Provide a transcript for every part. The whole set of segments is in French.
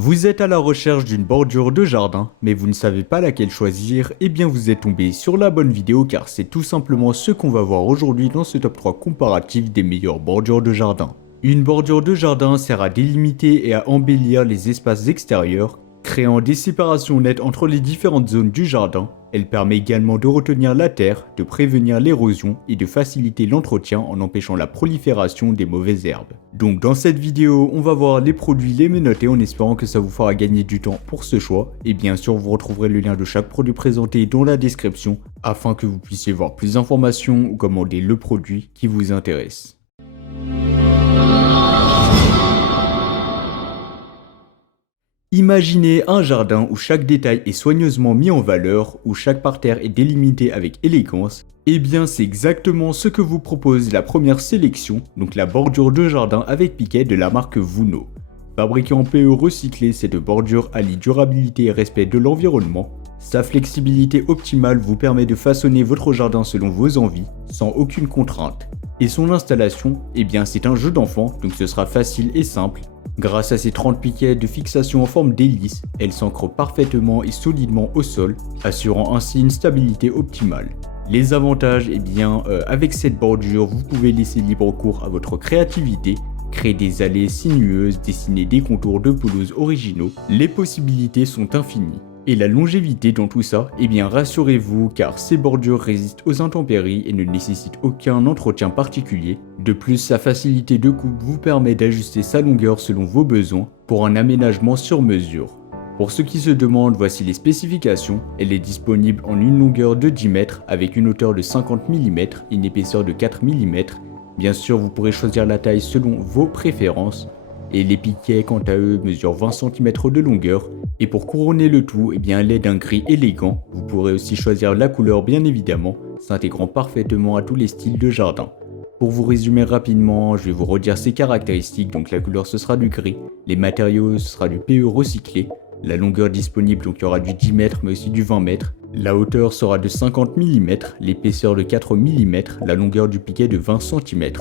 Vous êtes à la recherche d'une bordure de jardin, mais vous ne savez pas laquelle choisir, et bien vous êtes tombé sur la bonne vidéo car c'est tout simplement ce qu'on va voir aujourd'hui dans ce top 3 comparatif des meilleures bordures de jardin. Une bordure de jardin sert à délimiter et à embellir les espaces extérieurs, créant des séparations nettes entre les différentes zones du jardin. Elle permet également de retenir la terre, de prévenir l'érosion et de faciliter l'entretien en empêchant la prolifération des mauvaises herbes. Donc dans cette vidéo, on va voir les produits, les menotter en espérant que ça vous fera gagner du temps pour ce choix. Et bien sûr, vous retrouverez le lien de chaque produit présenté dans la description afin que vous puissiez voir plus d'informations ou commander le produit qui vous intéresse. Imaginez un jardin où chaque détail est soigneusement mis en valeur, où chaque parterre est délimité avec élégance. Et bien c'est exactement ce que vous propose la première sélection, donc la bordure de jardin avec piquet de la marque Vuno. Fabriquée en PE recyclé, cette bordure allie durabilité et respect de l'environnement. Sa flexibilité optimale vous permet de façonner votre jardin selon vos envies, sans aucune contrainte. Et son installation, eh bien c'est un jeu d'enfant, donc ce sera facile et simple. Grâce à ses 30 piquets de fixation en forme d'hélice, elle s'ancre parfaitement et solidement au sol, assurant ainsi une stabilité optimale. Les avantages, eh bien, avec cette bordure, vous pouvez laisser libre cours à votre créativité, créer des allées sinueuses, dessiner des contours de pelouse originaux. Les possibilités sont infinies. Et la longévité dans tout ça, eh bien rassurez-vous car ces bordures résistent aux intempéries et ne nécessitent aucun entretien particulier. De plus, sa facilité de coupe vous permet d'ajuster sa longueur selon vos besoins pour un aménagement sur mesure. Pour ceux qui se demandent, voici les spécifications. Elle est disponible en une longueur de 10 mètres avec une hauteur de 50 mm et une épaisseur de 4 mm. Bien sûr, vous pourrez choisir la taille selon vos préférences. Et les piquets, quant à eux, mesurent 20 cm de longueur. Et pour couronner le tout, eh bien, elle est d'un gris élégant. Vous pourrez aussi choisir la couleur bien évidemment, s'intégrant parfaitement à tous les styles de jardin. Pour vous résumer rapidement, je vais vous redire ses caractéristiques. Donc la couleur ce sera du gris, les matériaux ce sera du PE recyclé, la longueur disponible donc il y aura du 10 mètres mais aussi du 20 mètres. La hauteur sera de 50 mm, l'épaisseur de 4 mm, la longueur du piquet de 20 cm.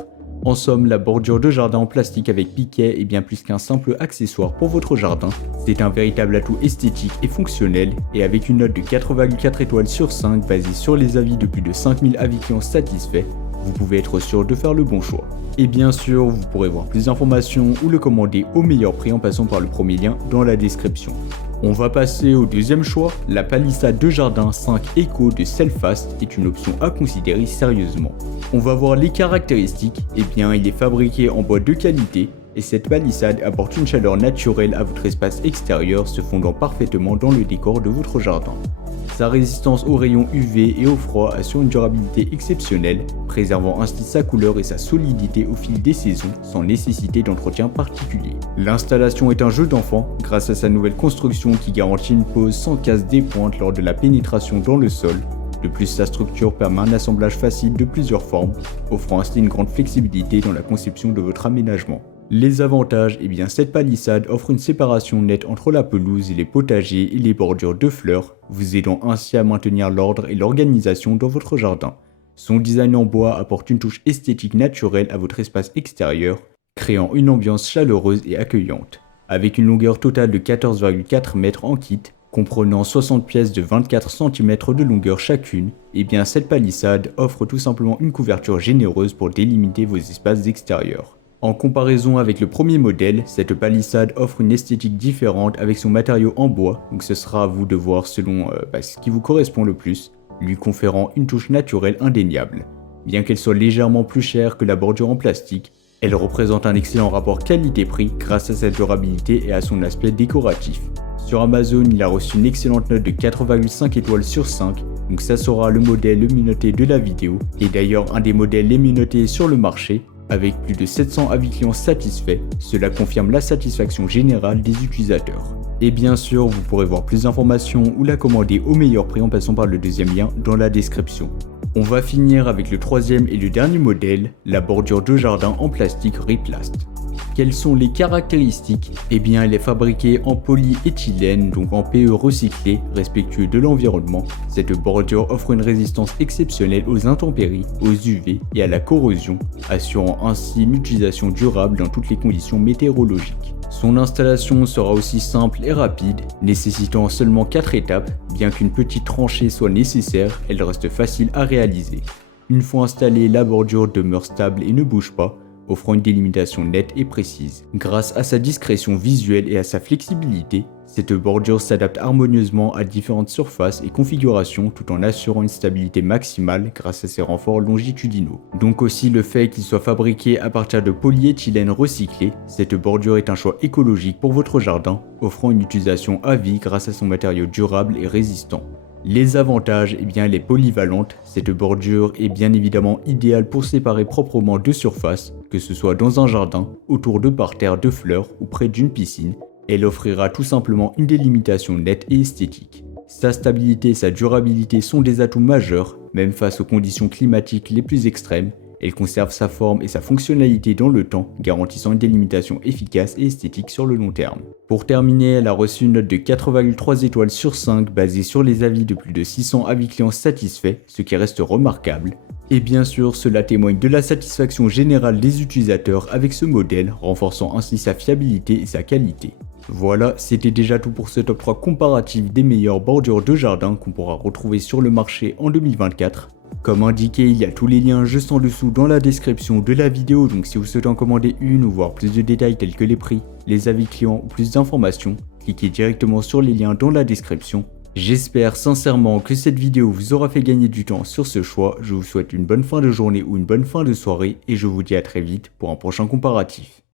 En somme, la bordure de jardin en plastique avec piquet est bien plus qu'un simple accessoire pour votre jardin. C'est un véritable atout esthétique et fonctionnel, et avec une note de 4,4 étoiles sur 5 basée sur les avis de plus de 5000 avis clients satisfaits, vous pouvez être sûr de faire le bon choix. Et bien sûr, vous pourrez voir plus d'informations ou le commander au meilleur prix en passant par le premier lien dans la description. On va passer au deuxième choix. La palissade de jardin 5 Eco de Selfast est une option à considérer sérieusement. On va voir les caractéristiques. Eh bien, il est fabriqué en bois de qualité et cette palissade apporte une chaleur naturelle à votre espace extérieur se fondant parfaitement dans le décor de votre jardin. Sa résistance aux rayons UV et au froid assure une durabilité exceptionnelle, préservant ainsi sa couleur et sa solidité au fil des saisons sans nécessité d'entretien particulier. L'installation est un jeu d'enfant grâce à sa nouvelle construction qui garantit une pose sans casse des pointes lors de la pénétration dans le sol. De plus, sa structure permet un assemblage facile de plusieurs formes, offrant ainsi une grande flexibilité dans la conception de votre aménagement. Les avantages, eh bien cette palissade offre une séparation nette entre la pelouse et les potagers et les bordures de fleurs, vous aidant ainsi à maintenir l'ordre et l'organisation dans votre jardin. Son design en bois apporte une touche esthétique naturelle à votre espace extérieur, créant une ambiance chaleureuse et accueillante. Avec une longueur totale de 14,4 mètres en kit, comprenant 60 pièces de 24 cm de longueur chacune, eh bien cette palissade offre tout simplement une couverture généreuse pour délimiter vos espaces extérieurs. En comparaison avec le premier modèle, cette palissade offre une esthétique différente avec son matériau en bois, donc ce sera à vous de voir selon ce qui vous correspond le plus, lui conférant une touche naturelle indéniable. Bien qu'elle soit légèrement plus chère que la bordure en plastique, elle représente un excellent rapport qualité-prix grâce à sa durabilité et à son aspect décoratif. Sur Amazon, il a reçu une excellente note de 4,5 étoiles sur 5, donc ça sera le modèle le mieux noté de la vidéo, et d'ailleurs un des modèles les mieux notés sur le marché. Avec plus de 700 avis clients satisfaits, cela confirme la satisfaction générale des utilisateurs. Et bien sûr, vous pourrez voir plus d'informations ou la commander au meilleur prix en passant par le deuxième lien dans la description. On va finir avec le troisième et le dernier modèle, la bordure de jardin en plastique Replast. Quelles sont les caractéristiques? Eh bien, elle est fabriquée en polyéthylène, donc en PE recyclé, respectueux de l'environnement. Cette bordure offre une résistance exceptionnelle aux intempéries, aux UV et à la corrosion, assurant ainsi une utilisation durable dans toutes les conditions météorologiques. Son installation sera aussi simple et rapide, nécessitant seulement 4 étapes, bien qu'une petite tranchée soit nécessaire, elle reste facile à réaliser. Une fois installée, la bordure demeure stable et ne bouge pas, offrant une délimitation nette et précise. Grâce à sa discrétion visuelle et à sa flexibilité, cette bordure s'adapte harmonieusement à différentes surfaces et configurations tout en assurant une stabilité maximale grâce à ses renforts longitudinaux. Donc aussi le fait qu'il soit fabriqué à partir de polyéthylène recyclé, cette bordure est un choix écologique pour votre jardin, offrant une utilisation à vie grâce à son matériau durable et résistant. Les avantages, elle est polyvalente, cette bordure est bien évidemment idéale pour séparer proprement deux surfaces, que ce soit dans un jardin, autour de parterres de fleurs ou près d'une piscine. Elle offrira tout simplement une délimitation nette et esthétique. Sa stabilité et sa durabilité sont des atouts majeurs, même face aux conditions climatiques les plus extrêmes. Elle conserve sa forme et sa fonctionnalité dans le temps, garantissant une délimitation efficace et esthétique sur le long terme. Pour terminer, elle a reçu une note de 4,3 étoiles sur 5 basée sur les avis de plus de 600 avis clients satisfaits, ce qui reste remarquable. Et bien sûr, cela témoigne de la satisfaction générale des utilisateurs avec ce modèle, renforçant ainsi sa fiabilité et sa qualité. Voilà, c'était déjà tout pour ce top 3 comparatif des meilleures bordures de jardin qu'on pourra retrouver sur le marché en 2024. Comme indiqué, il y a tous les liens juste en dessous dans la description de la vidéo, donc si vous souhaitez en commander une ou voir plus de détails tels que les prix, les avis clients ou plus d'informations, cliquez directement sur les liens dans la description. J'espère sincèrement que cette vidéo vous aura fait gagner du temps sur ce choix, je vous souhaite une bonne fin de journée ou une bonne fin de soirée et je vous dis à très vite pour un prochain comparatif.